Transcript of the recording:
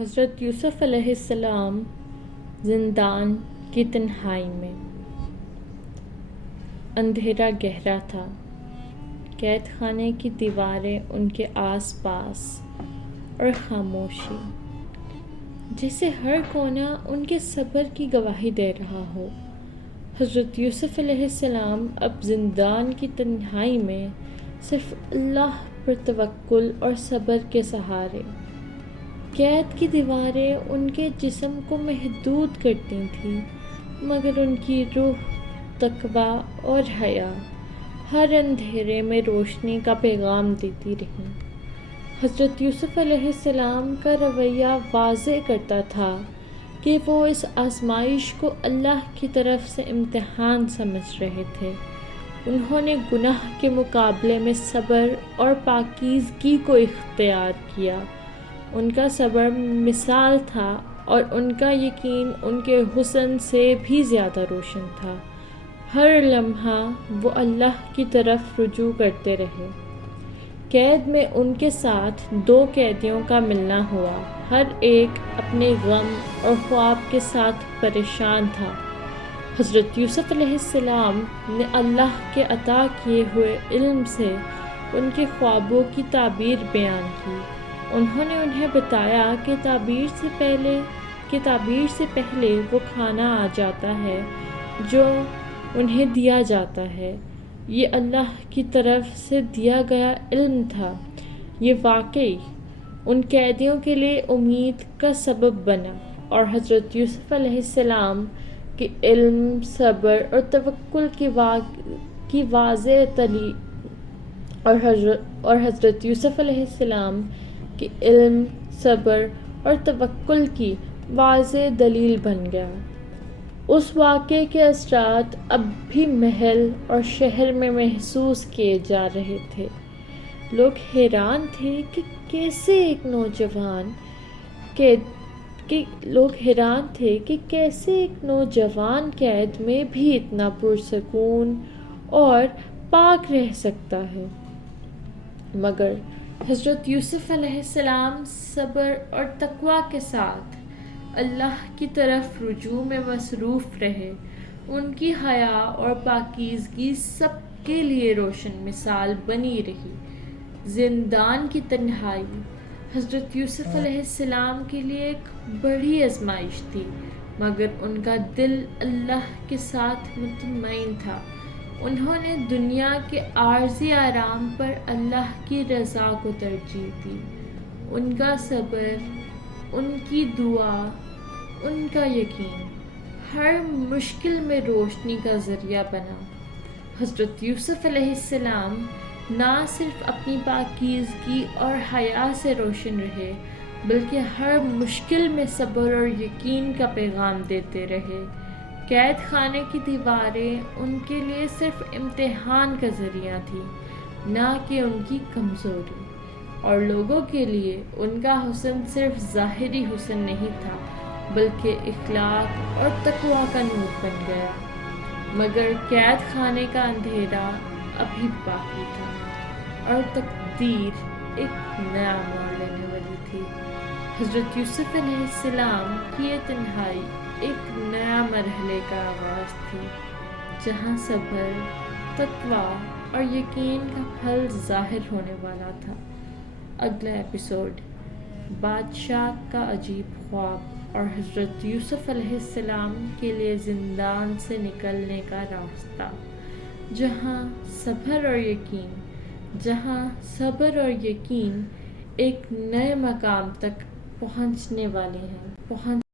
حضرت یوسف علیہ السلام زندان کی تنہائی میں۔ اندھیرا گہرا تھا، قید خانے کی دیواریں ان کے آس پاس، اور خاموشی جیسے ہر کونا ان کے صبر کی گواہی دے رہا ہو۔ حضرت یوسف علیہ السلام اب زندان کی تنہائی میں صرف اللہ پر توکل اور صبر کے سہارے۔ قید کی دیواریں ان کے جسم کو محدود کرتی تھیں، مگر ان کی روح، تقویٰ اور حیا ہر اندھیرے میں روشنی کا پیغام دیتی رہیں۔ حضرت یوسف علیہ السلام کا رویہ واضح کرتا تھا کہ وہ اس آزمائش کو اللہ کی طرف سے امتحان سمجھ رہے تھے۔ انہوں نے گناہ کے مقابلے میں صبر اور پاکیزگی کو اختیار کیا۔ ان کا صبر مثال تھا اور ان کا یقین ان کے حسن سے بھی زیادہ روشن تھا۔ ہر لمحہ وہ اللہ کی طرف رجوع کرتے رہے۔ قید میں ان کے ساتھ 2 قیدیوں کا ملنا ہوا، ہر ایک اپنے غم اور خواب کے ساتھ پریشان تھا۔ حضرت یوسف علیہ السلام نے اللہ کے عطا کیے ہوئے علم سے ان کے خوابوں کی تعبیر بیان کی۔ انہوں نے انہیں بتایا کہ تعبیر سے پہلے وہ کھانا آ جاتا ہے جو انہیں دیا جاتا ہے۔ یہ اللہ کی طرف سے دیا گیا علم تھا۔ یہ واقعی ان قیدیوں کے لیے امید کا سبب بنا، اور حضرت یوسف علیہ السلام کے علم، صبر اور توکل کی واضح دلیل اور حضرت یوسف علیہ السلام کے علم، صبر اور توکل کی واضح دلیل بن گیا۔ اس واقعے کے اثرات اب بھی محل اور شہر میں محسوس کیے جا رہے تھے۔ لوگ حیران تھے کہ کیسے ایک نوجوان قید میں بھی اتنا پرسکون اور پاک رہ سکتا ہے۔ مگر حضرت یوسف علیہ السلام صبر اور تقویٰ کے ساتھ اللہ کی طرف رجوع میں مصروف رہے۔ ان کی حیا اور پاکیزگی سب کے لیے روشن مثال بنی رہی۔ زندان کی تنہائی حضرت یوسف علیہ السلام کے لیے ایک بڑی آزمائش تھی، مگر ان کا دل اللہ کے ساتھ مطمئن تھا۔ انہوں نے دنیا کے عارضی آرام پر اللہ کی رضا کو ترجیح دی۔ ان کا صبر، ان کی دعا، ان کا یقین ہر مشکل میں روشنی کا ذریعہ بنا۔ حضرت یوسف علیہ السلام نہ صرف اپنی پاکیزگی اور حیا سے روشن رہے، بلکہ ہر مشکل میں صبر اور یقین کا پیغام دیتے رہے۔ قید خانے کی دیواریں ان کے لیے صرف امتحان کا ذریعہ تھی، نہ کہ ان کی کمزوری، اور لوگوں کے لیے ان کا حسن صرف ظاہری حسن نہیں تھا، بلکہ اخلاق اور تقویٰ کا نور بن گیا۔ مگر قید خانے کا اندھیرا ابھی باقی تھا، اور تقدیر ایک نیا موڑ لینے والی تھی۔ حضرت یوسف علیہ السلام کی یہ تنہائی ایک نیا مرحلے کا آغاز تھی، جہاں صبر، تقویٰ اور یقین کا پھل ظاہر ہونے والا تھا۔ اگلا ایپیسوڈ، بادشاہ کا عجیب خواب اور حضرت یوسف علیہ السلام کے لیے زندان سے نکلنے کا راستہ، جہاں صبر اور یقین ایک نئے مقام تک پہنچنے والے ہیں۔